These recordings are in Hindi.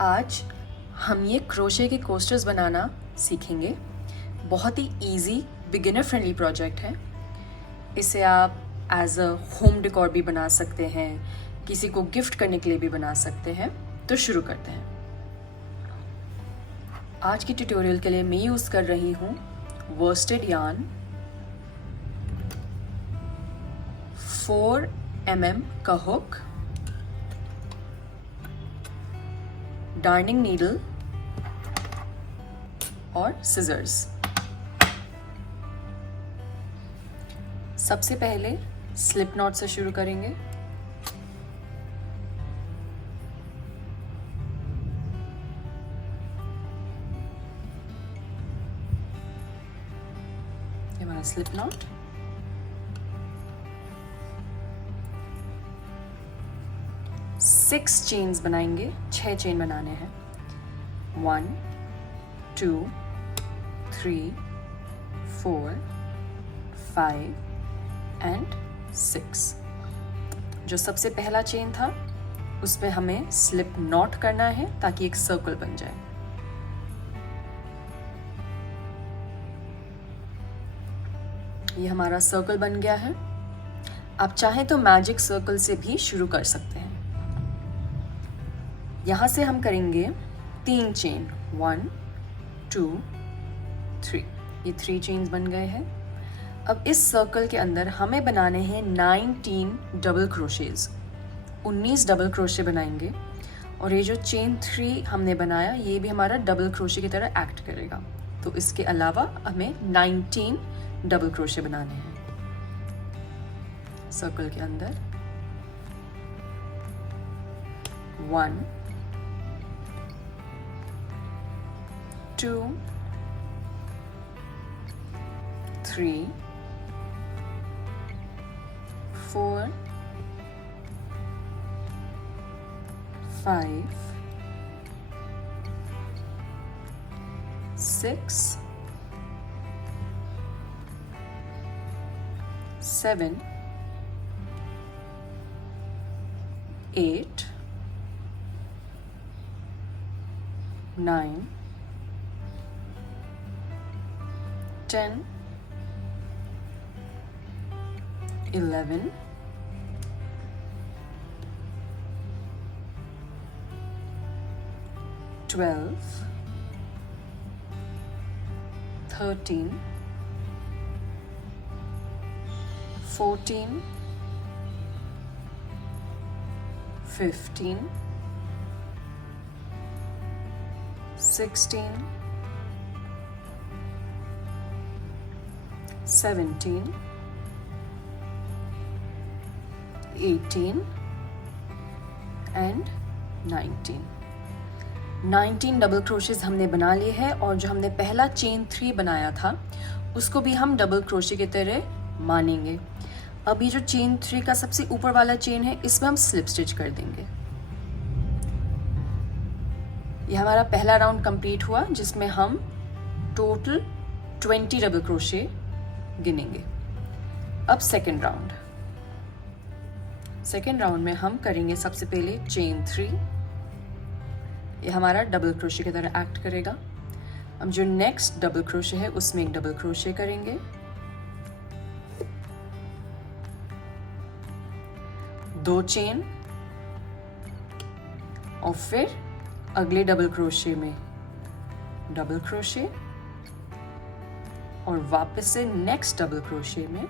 आज हम ये क्रोशे के कोस्टर्स बनाना सीखेंगे। बहुत ही इजी बिगिनर फ्रेंडली प्रोजेक्ट है। इसे आप एज अ होम डेकोर भी बना सकते हैं, किसी को गिफ्ट करने के लिए भी बना सकते हैं। तो शुरू करते हैं। आज की ट्यूटोरियल के लिए मैं यूज़ कर रही हूँ worsted yarn 4 mm का हुक, डार्निंग नीडल और सिजर्स। सबसे पहले स्लिप नॉट से शुरू करेंगे। ये हमारा स्लिप नॉट। सिक्स चेन्स बनाएंगे, 6 चेन बनाने हैं। 1 2 3 4 5 एंड 6। जो सबसे पहला चेन था उस पे हमें स्लिप नॉट करना है ताकि एक सर्कल बन जाए। ये हमारा सर्कल बन गया है। आप चाहें तो मैजिक सर्कल से भी शुरू कर सकते हैं। यहां से हम करेंगे 3 चेन, 1 2 3। ये 3 चेन्स बन गए हैं। अब इस सर्कल के अंदर हमें बनाने हैं 19 डबल क्रोशेज, 19 डबल क्रोशे बनाएंगे। और ये जो चेन 3 हमने बनाया ये भी हमारा डबल क्रोशे की तरह एक्ट करेगा। तो इसके अलावा हमें 19 डबल क्रोशे बनाने हैं सर्कल के अंदर। 1 2 3 4 5 6 7 8 9 10 11 12 13 14 15 16 17 18 एंड 19। 19 डबल क्रोशेज हमने बना लिए हैं। और जो हमने पहला चेन 3 बनाया था उसको भी हम डबल क्रोशे की तरह मानेंगे। अब ये जो चेन 3 का सबसे ऊपर वाला चेन है इसमें हम स्लिप स्टिच कर देंगे। ये हमारा पहला राउंड कंप्लीट हुआ जिसमें हम टोटल 20 डबल क्रोशे गिनेंगे। अब सेकेंड राउंड में हम करेंगे सबसे पहले चेन 3। ये हमारा डबल क्रोशे की तरह एक्ट करेगा। अब जो नेक्स्ट डबल क्रोशे है उसमें एक डबल क्रोशे करेंगे, 2 चेन और फिर अगले डबल क्रोशे में डबल क्रोशे और वापस से नेक्स्ट डबल क्रोशे में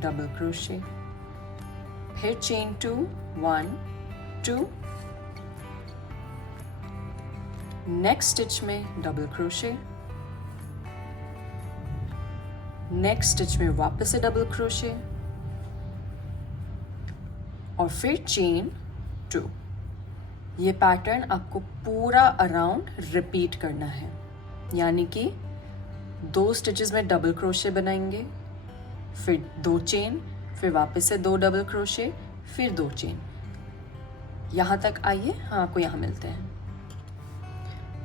डबल क्रोशे, फिर चेन 2 1 2, नेक्स्ट स्टिच में डबल क्रोशे, नेक्स्ट स्टिच में वापस से डबल क्रोशे और फिर चेन 2। ये पैटर्न आपको पूरा अराउंड रिपीट करना है, यानी कि 2 स्टिचेस में डबल क्रोशे बनाएंगे, फिर 2 चेन, फिर वापस से 2 डबल क्रोशे, फिर 2 चेन। यहाँ तक आइए, हम आपको यहाँ मिलते हैं।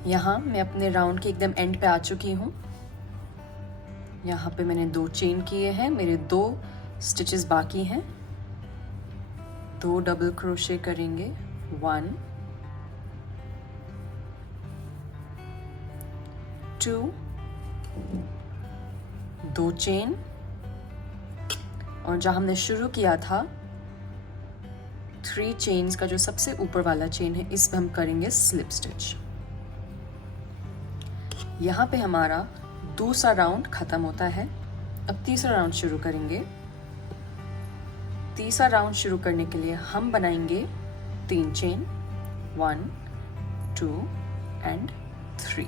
यहाँ मैं अपने राउंड के एकदम एंड पे आ चुकी हूँ। यहाँ पे मैंने 2 चेन किए हैं, मेरे 2 स्टिचेस बाकी हैं। 2 डबल क्रोशे करेंगे, 1 2, 2 चेन, और जहाँ हमने शुरू किया था 3 चेन्स का जो सबसे ऊपर वाला चेन है, इसमें हम करेंगे स्लिप स्टिच। यहाँ पे हमारा दूसरा राउंड खत्म होता है। अब तीसरा राउंड शुरू करेंगे। तीसरा राउंड शुरू करने के लिए हम बनाएंगे 3 चेन, 1, 2 एंड 3।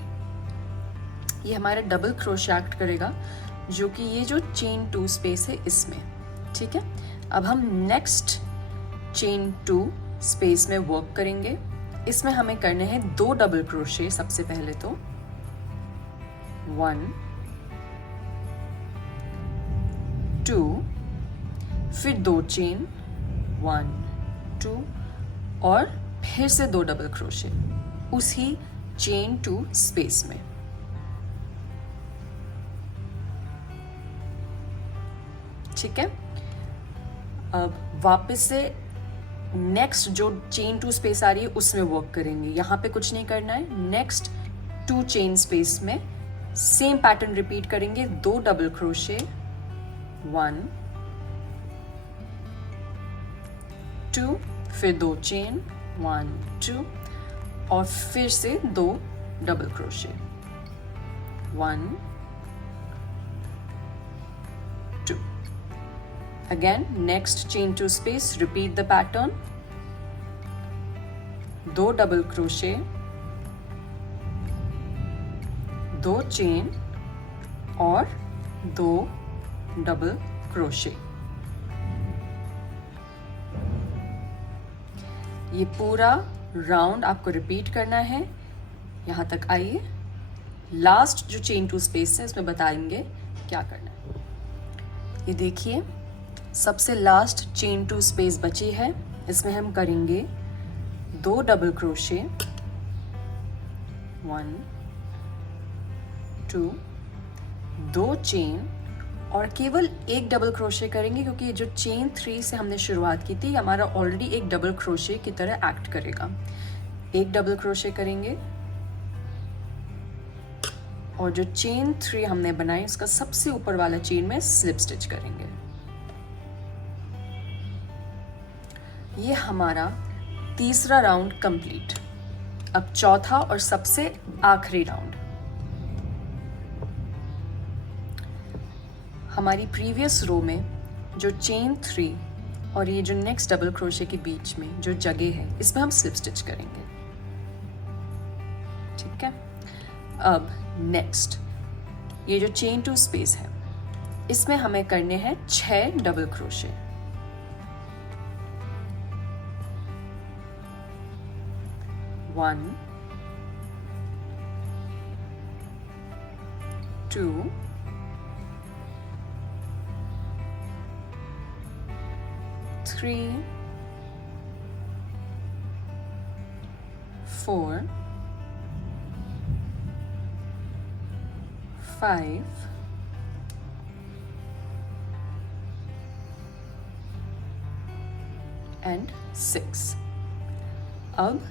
ये हमारा डबल क्रोशे एक्ट करेगा, जो कि ये जो चेन 2 स्पेस है इसमें, ठीक है। अब हम नेक्स्ट चेन 2 स्पेस में वर्क करेंगे। इसमें हमें करने हैं 2 डबल क्रोशे। सबसे पहले तो 1, 2, फिर 2 चेन, 1, 2 और फिर से 2 डबल क्रोशे उसी चेन 2 स्पेस में। ठीक है। अब वापस से नेक्स्ट जो चेन 2 स्पेस आ रही है उसमें वर्क करेंगे। यहाँ पे कुछ नहीं करना है। नेक्स्ट 2 चेन स्पेस में सेम पैटर्न रिपीट करेंगे। 2 डबल क्रोशे, 1, 2, फिर 2 चेन, 1, 2 और फिर से 2 double crochet, 1, 2। Again, next chain 2 space, repeat the pattern. 2 double crochet, 2 chain और 2 डबल क्रोशे। ये पूरा राउंड आपको रिपीट करना है। यहाँ तक आइए। लास्ट जो चेन 2 स्पेस है उसमें बताएंगे क्या करना है। ये देखिए, सबसे लास्ट चेन 2 स्पेस बची है। इसमें हम करेंगे 2 डबल क्रोशे, 1, 2, 2 चेन और केवल 1 डबल क्रोशे करेंगे, क्योंकि ये जो चेन 3 से हमने शुरुआत की थी हमारा ऑलरेडी एक डबल क्रोशे की तरह एक्ट करेगा। 1 डबल क्रोशे करेंगे और जो चेन 3 हमने बनाई उसका सबसे ऊपर वाला चेन में स्लिप स्टिच करेंगे। ये हमारा तीसरा राउंड कंप्लीट। अब चौथा और सबसे आखिरी राउंड। हमारी प्रीवियस रो में जो चेन 3 और ये जो नेक्स्ट डबल क्रोशे के बीच में जो जगह है इसमें हम स्लिप स्टिच करेंगे। ठीक है। अब नेक्स्ट ये जो चेन 2 स्पेस है इसमें हमें करने हैं 6 डबल क्रोशे। 1, 2, 3, 4, 5, and 6। अब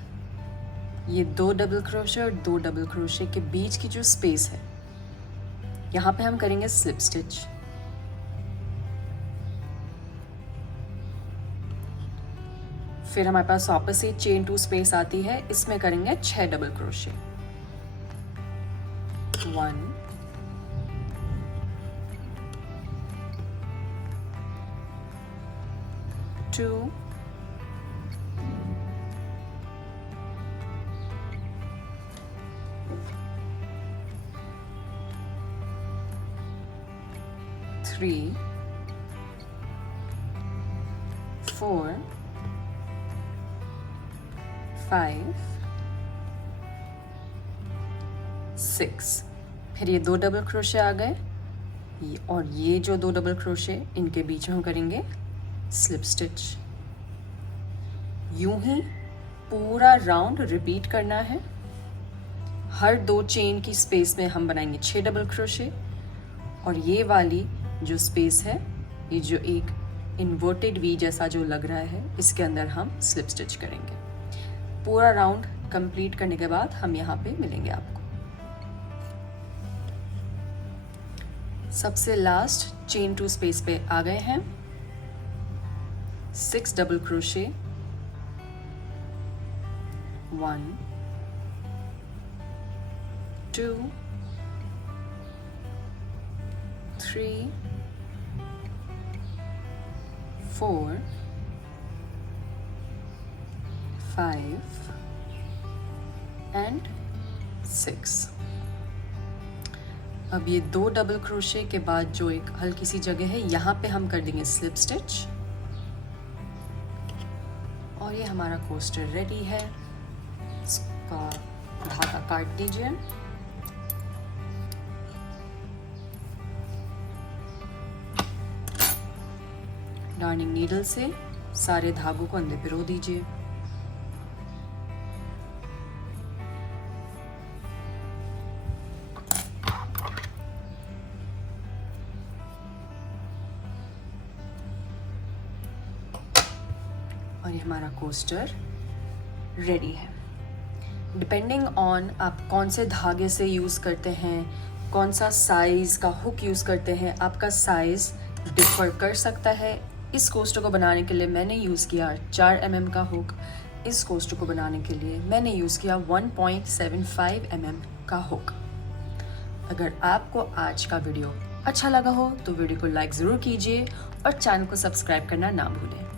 ये 2 डबल क्रोशे और 2 डबल क्रोशे के बीच की जो स्पेस है यहाँ पे हम करेंगे स्लिप स्टिच। फिर हमारे पास वापस से चेन 2 स्पेस आती है, इसमें करेंगे 6 डबल क्रोशे। 1, 2, 3, 4, 5, 6। फिर ये 2 डबल क्रोशे आ गए और ये जो 2 डबल क्रोशे इनके बीच में हम करेंगे स्लिप स्टिच। यूं ही पूरा राउंड रिपीट करना है। हर 2 चेन की स्पेस में हम बनाएंगे 6 डबल क्रोशे और ये वाली जो स्पेस है, ये जो एक इन्वर्टेड वी जैसा जो लग रहा है, इसके अंदर हम स्लिप स्टिच करेंगे। पूरा राउंड कंप्लीट करने के बाद हम यहाँ पे मिलेंगे आपको। सबसे लास्ट चेन 2 स्पेस पे आ गए हैं, 6 डबल क्रोशे, 1 2 3 4 5 एंड 6। अब ये 2 डबल क्रोशे के बाद जो एक हल्की सी जगह है यहाँ पे हम कर देंगे स्लिप स्टिच और ये हमारा कोस्टर रेडी है। इसका धागा काट दीजिए। डार्निंग नीडल से सारे धागों को अंदर पिरो दीजिए। और ये हमारा कोस्टर रेडी है। डिपेंडिंग ऑन आप कौन से धागे से यूज़ करते हैं, कौन सा साइज़ का हुक यूज़ करते हैं, आपका साइज़ डिफर कर सकता है। इस कोस्टर को बनाने के लिए मैंने यूज़ किया 4 mm का हुक। इस कोस्टर को बनाने के लिए मैंने यूज़ किया 1.75 mm का हुक। अगर आपको आज का वीडियो अच्छा लगा हो तो वीडियो को लाइक ज़रूर कीजिए और चैनल को सब्सक्राइब करना ना भूलें।